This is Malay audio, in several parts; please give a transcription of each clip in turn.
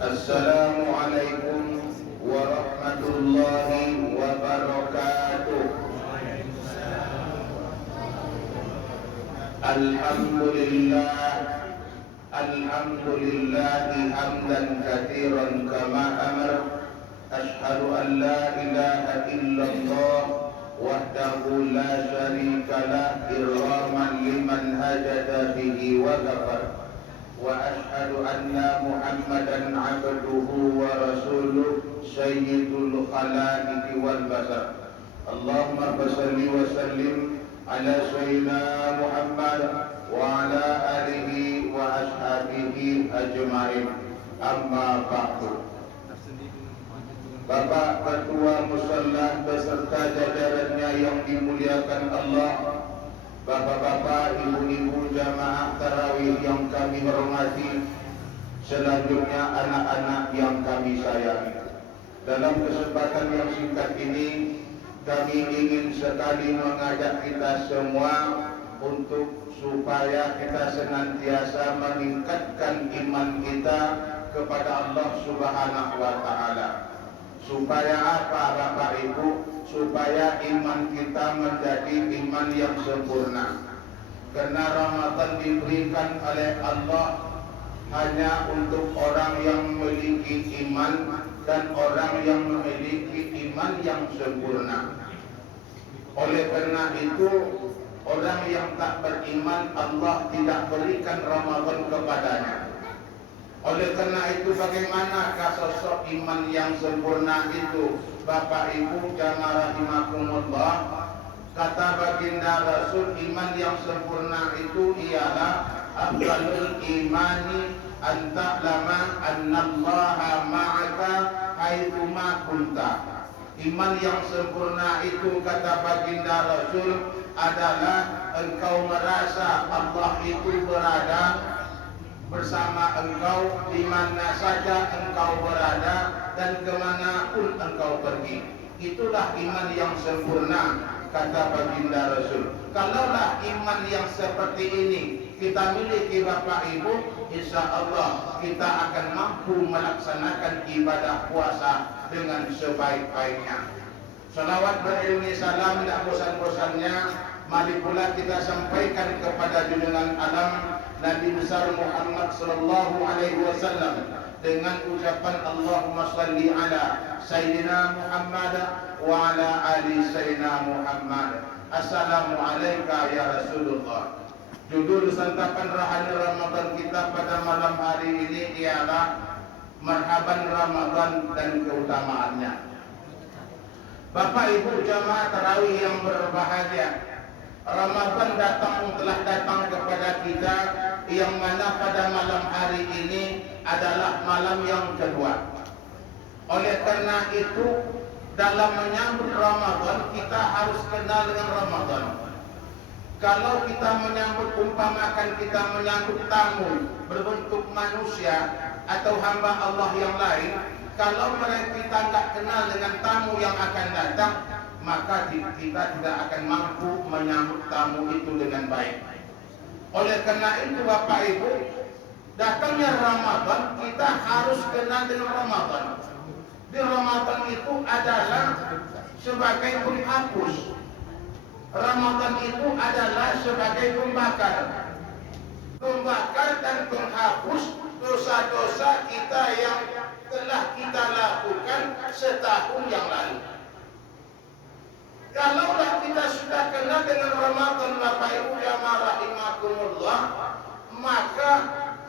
Assalamualaikum warahmatullahi wabarakatuh. Alhamdulillah, alhamdulillahi hamdan katsiran kama amar. Ashhadu an la ilaha illallah wahdahu la syarika lah, irhaman liman hajada bihi wa ghafar. Wa ashhadu anna Muhammadan abduhu wa rasuluh sayyidul khalaiqi wal basar. Allahumma shalli wa sallim ala sayyidina Muhammad wa ala alihi wa ashabihi ajma'in. Amma ba'du. Bapak Ketua Musalla beserta jajarannya yang dimuliakan Allah, bapak-bapak, ibu-ibu jamaah tarawih yang kami hormati, selanjutnya anak-anak yang kami sayangi. Dalam kesempatan yang singkat ini, kami ingin sekali mengajak kita semua untuk supaya kita senantiasa meningkatkan iman kita kepada Allah Subhanahu wa Ta'ala. Supaya apa, Bapak Ibu? Supaya iman kita menjadi iman yang sempurna. Karena Ramadan diberikan oleh Allah hanya untuk orang yang memiliki iman dan orang yang memiliki iman yang sempurna. Oleh karena itu, orang yang tak beriman Allah tidak berikan Ramadan kepadanya. Oleh karena itu, bagaimanakah sosok iman yang sempurna itu? Bapak Ibu jamaah rahimakumullah, kata baginda Rasul, iman yang sempurna itu ialah afdalul imani an ta'lama annallaha ma'aka haitsu ma kunta. Iman yang sempurna itu, kata baginda Rasul, adalah engkau merasa Allah itu berada bersama engkau di mana saja engkau berada dan kemanapun engkau pergi. Itulah iman yang sempurna, kata baginda Rasul. Kalaulah iman yang seperti ini kita miliki Bapak Ibu, insya Allah kita akan mampu melaksanakan ibadah puasa dengan sebaik-baiknya. Salawat berilmi salam tidak bosan-bosannya mari pula kita sampaikan kepada junjungan alam Nabi besar Muhammad sallallahu alaihi wasallam dengan ucapan Allahumma shalli ala sayyidina Muhammad wa ala ali sayyidina Muhammad. Assalamu alayka ya Rasulullah. Judul santapan rohani Ramadan kita pada malam hari ini ialah Marhaban Ramadan dan keutamaannya. Bapak Ibu jamaah tarawih yang berbahagia, Ramadan telah datang kepada kita, yang mana pada malam hari ini adalah malam yang kedua. Oleh karena itu, dalam menyambut Ramadan kita harus kenal dengan Ramadan. Kalau kita menyambut, umpamakan kita menyambut tamu berbentuk manusia atau hamba Allah yang lain, kalau mereka kita tidak kenal dengan tamu yang akan datang, maka kita tidak akan mampu menyambut tamu itu dengan baik. Oleh karena itu Bapak Ibu, datangnya Ramadan kita harus kenal dengan Ramadan. Di Ramadan itu adalah sebagai penghapus. Ramadan itu adalah sebagai pembakar. Pembakar dan penghapus dosa-dosa kita yang telah kita lakukan setahun yang lalu. Kalaulah kita sudah kenal dengan Ramadan Bapak Ibu jamaah rahimakumullah, maka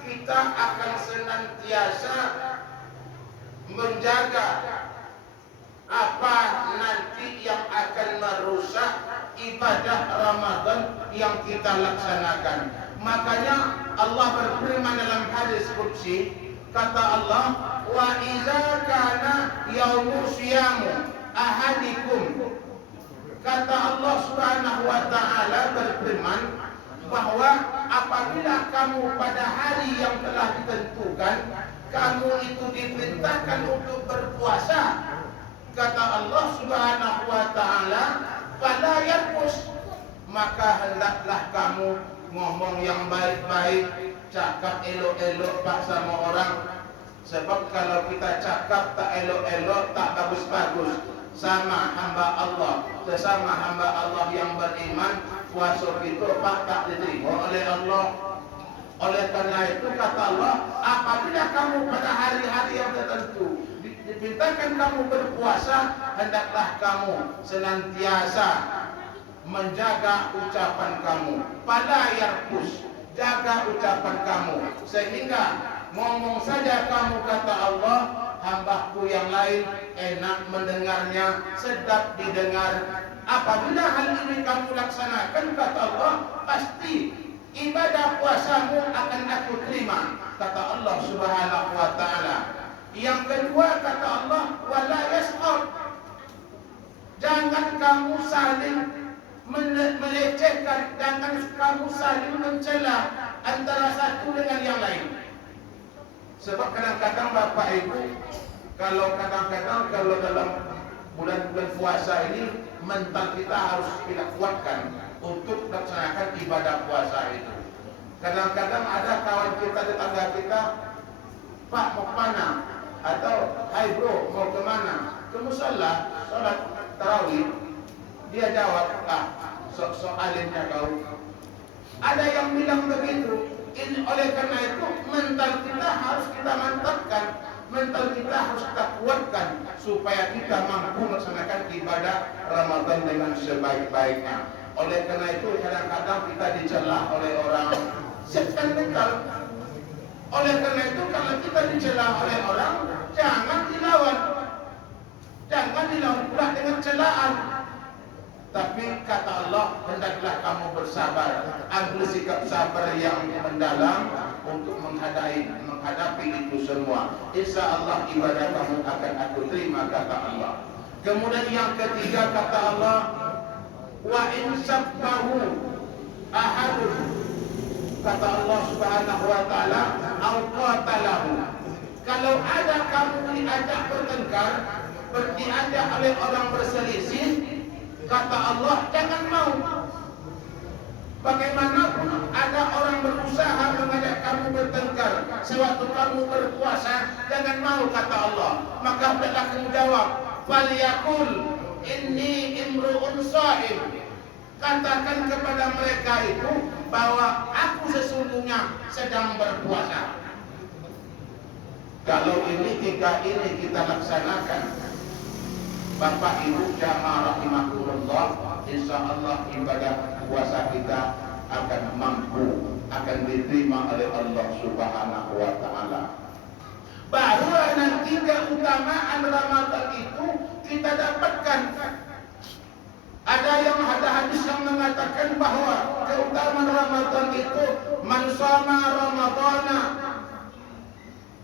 kita akan senantiasa menjaga apa nanti yang akan merusak ibadah Ramadan yang kita laksanakan. Makanya Allah berfirman dalam hadis qudsi, kata Allah, wa iza kana yaumu siyamu ahadikum. Kata Allah Subhanahu wa Ta'ala berfirman bahwa apabila kamu pada hari yang telah ditentukan, kamu itu diperintahkan untuk berpuasa, kata Allah Subhanahu wa Ta'ala, fala yarfus, maka hendaklah kamu ngomong yang baik-baik, cakap elok-elok pak sama orang, Sebab kalau kita cakap tak elok-elok, tak bagus-bagus sama hamba Allah, sesama hamba Allah yang beriman, puasa itu tak diterima oleh Allah. Oleh karena itu kata Allah, apabila kamu pada hari-hari yang tertentu dimintakan kamu berpuasa, hendaklah kamu senantiasa menjaga ucapan kamu. Pada yarkus, jaga ucapan kamu, sehingga ngomong saja kamu kata Allah, hambaku yang lain enak mendengarnya, sedap didengar. Apabila hal ini kamu laksanakan kata Allah, pasti ibadah puasamu akan aku terima, kata Allah Subhanahu wa taala. Yang kedua kata Allah, wala yasqab, jangan kamu saling melecehkan, jangan kamu saling mencela antara satu dengan yang lain. Sebab kadang-kadang Bapak Ibu, kalau dalam bulan-bulan puasa ini mental kita harus kita kuatkan untuk melaksanakan ibadah puasa itu. Kadang-kadang ada kawan kita, tetangga kita, Pak mau kemana? Atau hai bro mau kemana? Ke musala, sholat tarawih. Dia jawab, sok-sok alimnya kau. Ada yang bilang begitu. Ini oleh karena itu mental kita harus kita mantapkan, mental kita harus kita kuatkan supaya kita mampu melaksanakan ibadah Ramadan dengan sebaik-baiknya. Oleh karena itu kadang-kadang kita dicela oleh orang, siapkan mental. Oleh karena itu kalau kita dicela oleh orang, jangan dilawan, jangan dilawan pula dengan celaan. Tapi kata Allah, hendaklah kamu bersabar, ambil sikap sabar yang mendalam untuk menghadapi itu semua. Insya Allah ibadah kamu akan aku terima, kata Allah. Kemudian yang ketiga kata Allah, wa in sabbahu ahadun, kata Allah Subhanahu wa taala, au qatalahu, kalau ada kamu diajak bertengkar, diajak oleh orang berselisih, kata Allah jangan mau. Bagaimanapun ada orang berusaha mengajak kamu bertengkar sewaktu kamu berpuasa, jangan mau, kata Allah. Maka hendaklah kamu jawab, falyakul inni imru'un sha'im, katakan kepada mereka itu bahwa aku sesungguhnya sedang berpuasa. Kalau ini tiga ini kita laksanakan, Bapak Ibu jamaah rahimakumullah, insya Allah ibadah puasa kita akan mampu, akan diterima oleh Allah Subhanahu wa taala. Baru nanti keutamaan Ramadan itu kita dapatkan. Ada hadis yang mengatakan bahwa keutamaan Ramadan itu man shoma ramadhana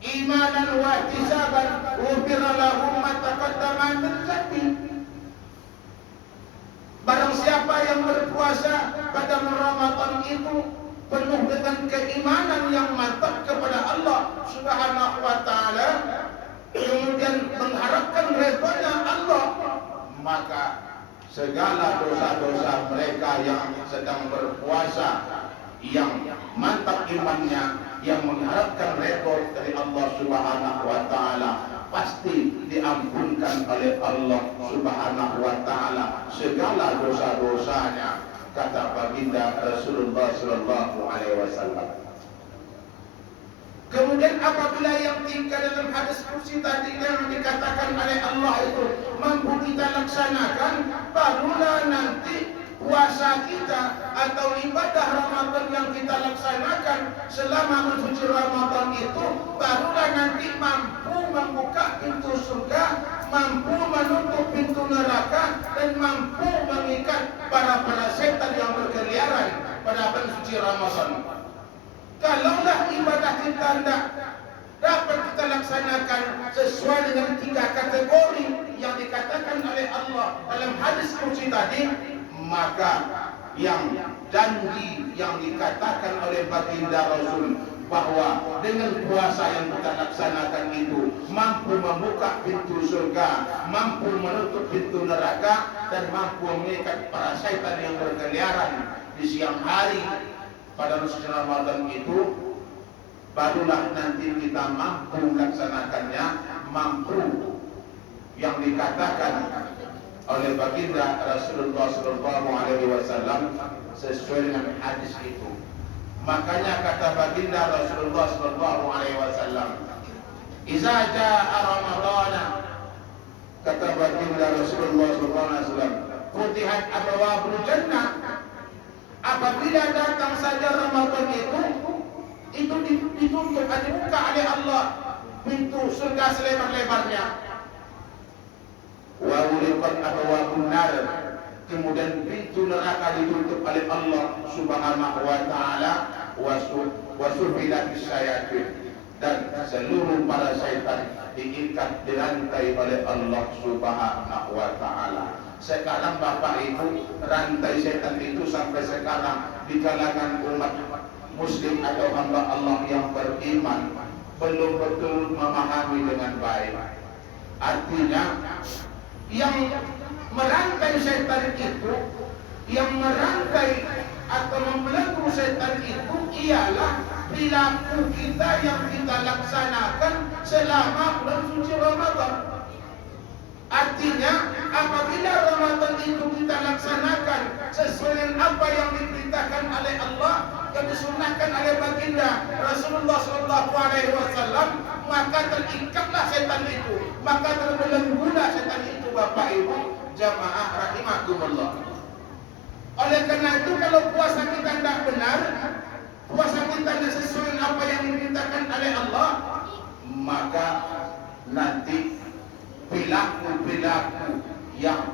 imanan wa ihtisaban ghufira lahu ma taqaddama min dhanbi. Barang siapa yang berpuasa pada Ramadan itu penuh dengan keimanan yang mantap kepada Allah Subhanahu wa taala, kemudian mengharapkan redha Allah, maka segala dosa-dosa mereka yang sedang berpuasa, yang mantap imannya, yang mengharapkan redha dari Allah Subhanahu wa taala, pasti diampunkan oleh Allah Subhanahu wa taala segala dosa-dosanya, kata baginda Rasulullah sallallahu alaihi wasallam. Kemudian apabila yang tinggal dalam hadis kursi tadi yang dikatakan oleh Allah itu mampu kita laksanakan, barulah nanti puasa kita atau ibadah Ramadan yang kita laksanakan selama menuju Ramadan itu barulah nanti mampu membuka pintu surga, mampu menutup pintu neraka, dan mampu mengikat para setan yang berkeliaran pada bulan suci Ramadan. Kalaulah ibadah kita tidak dapat kita laksanakan sesuai dengan tiga kategori yang dikatakan oleh Allah dalam hadis kursi tadi, maka yang janji yang dikatakan oleh baginda Rasul bahwa dengan puasa yang kita laksanakan itu mampu membuka pintu surga, mampu menutup pintu neraka, dan mampu mengikat para syaitan yang berkeliaran di siang hari pada bulan Ramadan itu, barulah nanti kita mampu melaksanakannya, mampu yang dikatakan oleh baginda Rasulullah SAW sesuai dengan hadis itu. Makanya kata baginda Rasulullah SAW, "Iza jaa Ramadan," kata baginda Rasulullah SAW, "Futihat abwabul jannah." Apabila datang saja Ramadan itu ditutup, dibuka oleh Allah pintu surga selebar-lebarnya. Wa uliqat abwabun nar, kemudian pintu neraka ditutup oleh Allah Subhanahu wa taala, wa sufilat syayatin, dan seluruh para syaitan diikat, dirantai oleh Allah Subhanahu wa taala. Sekarang Bapak Ibu, rantai setan itu sampai sekarang di kalangan umat muslim atau hamba Allah yang beriman belum betul memahami dengan baik. Artinya yang merantai setan itu, yang merantai atau membelenggu setan itu ialah perilaku kita yang kita laksanakan selama bulan suci Ramadan. Artinya apabila Ramadan itu kita laksanakan sesuai dengan apa yang diperintahkan oleh Allah, yang disunahkan oleh baginda Rasulullah SAW, maka terikatlah setan itu, maka terbelenggulah setan itu. Bapak Ibu jamaah rahimakumullah. Oleh karena itu, kalau puasa kita tidak benar, puasa kita tidak sesuai dengan apa yang diperintahkan oleh Allah, maka nanti perilaku yang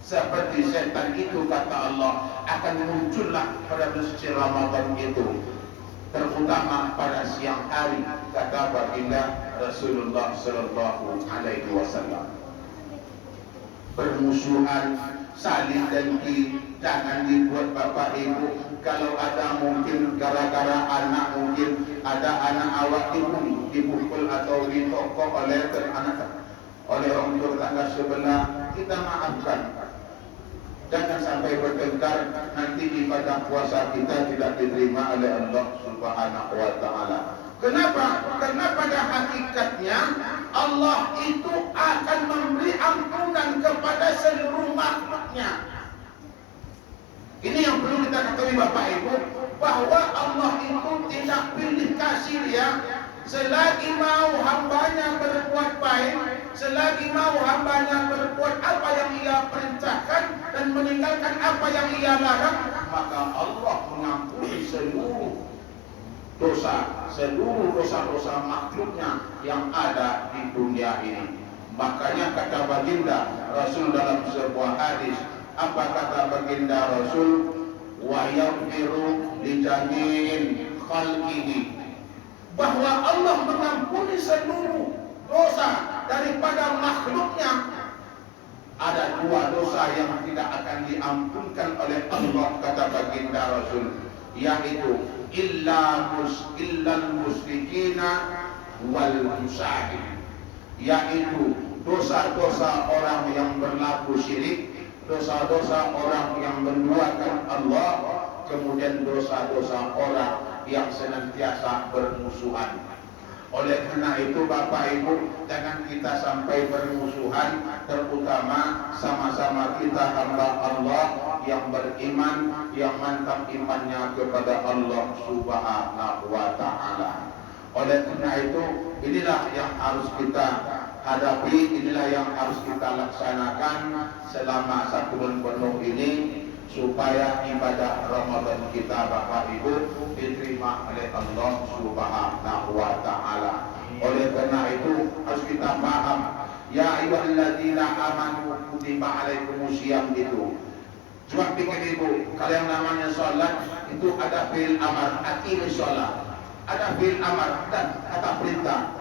seperti setan itu, kata Allah, akan muncullah pada bulan suci Ramadan itu, terutama pada siang hari, kata baginda Rasulullah Sallallahu Alaihi Wasallam. Permusuhan, saling dengki jangan dibuat Bapak Ibu. Kalau ada mungkin gara-gara anak, mungkin ada anak awak dipukul atau ditokok oleh anak, oleh orang tua tetangga sebelah, kita maafkan. Jangan sampai bertengkar, nanti ibadah puasa kita tidak diterima oleh Allah Subhanahu wa taala. Kenapa? Karena pada hakikatnya Allah itu akan memberi ampunan kepada seluruh makhluknya. Ini yang perlu kita ketahui Bapak Ibu, bahwa Allah itu tidak pilih kasih ya. Selagi mau hambanya berbuat baik, selagi mau hambanya berbuat apa yang ia perintahkan dan meninggalkan apa yang ia larang, maka Allah mengampuni seluruh dosa-dosa makhluknya yang ada di dunia ini. Makanya kata baginda Rasul dalam sebuah hadis, apa kata baginda Rasul? Wa yaghfiru li jami'in khalqihi, bahwa Allah mengampuni seluruh dosa daripada makhluknya. Ada dua dosa yang tidak akan diampunkan oleh Allah, kata baginda Rasul, yaitu illal musyrikina wal musahid, yaitu dosa-dosa orang yang berlaku syirik, dosa-dosa orang yang menduakan Allah, kemudian dosa-dosa orang yang senantiasa bermusuhan. Oleh karena itu Bapak Ibu, jangan kita sampai bermusuhan, terutama sama-sama kita hamba Allah yang beriman, yang mantap imannya kepada Allah Subhanahu wa taala. Oleh karena itu, inilah yang harus kita hadapi, inilah yang harus kita laksanakan selama 1 bulan penuh ini, supaya ibadah Ramadan kita Bapak Ibu diterima oleh Allah Subhanahu wa taala. Oleh karena itu harus kita paham, ya ayyuhalladzina amanu kutiba alaikumusiyam itu. Coba pikir Ibu, kalau yang namanya salat itu ada fi'il amar, aqimis shalah, ada fi'il amar dan kata perintah.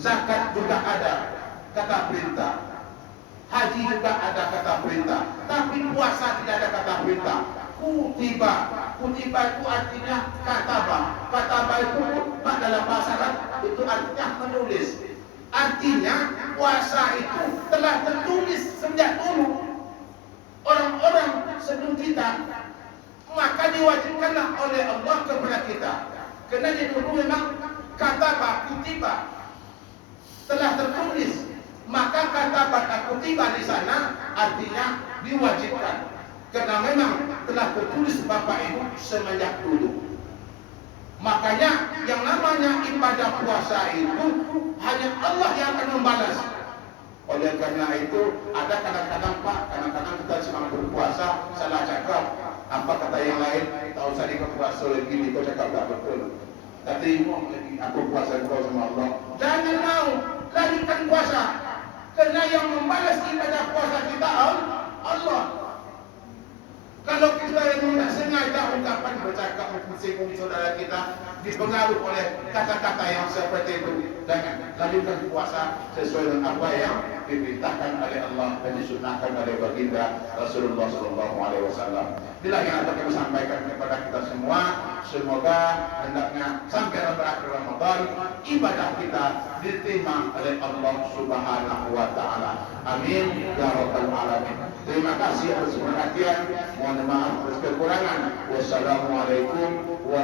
Zakat juga ada kata perintah. Haji juga ada kata perintah, tapi puasa tidak ada kata perintah. Kutiba itu artinya kataba. Kataba itu dalam bahasa Arab itu artinya menulis. Artinya puasa itu telah tertulis sejak dulu orang-orang sebelum kita, maka diwajibkanlah oleh Allah kepada kita. Karena di dulu memang kata kutiba telah tertulis, maka kata kutiba di sana artinya diwajibkan. Karena memang telah tertulis Bapak Ibu semenjak dulu. Makanya yang namanya ibadah puasa itu hanya Allah yang akan membalas. Oleh karena itu ada kadang-kadang Pak, kadang-kadang kita sedang berpuasa salah cakap. Apa kata yang lain? Tahu saya ke puasa lagi, kau cakap tak betul. Tapi aku puasa kau sama Allah. Jangan mau lanjutkan puasa. Karena yang membalas ibadah puasa kita Allah. Kalau kita yang tak sengaja ungkapan bercakap menyinggung saudara kita dipengaruhi oleh kata-kata yang seperti itu, jangan lanjutkan puasa sesuai dengan apa yang diperintahkan oleh Allah dan disunnahkan oleh baginda Rasulullah SAW. Inilah yang akan kami sampaikan kepada kita semua. Semoga hendaknya sampai berakhir Ramadan ibadah kita diterima oleh Allah Subhanahu wa taala. Amin ya rabbal alamin. Terima kasih atas perhatian. Mohon maaf atas kekurangan. Wassalamualaikum warahmatullahi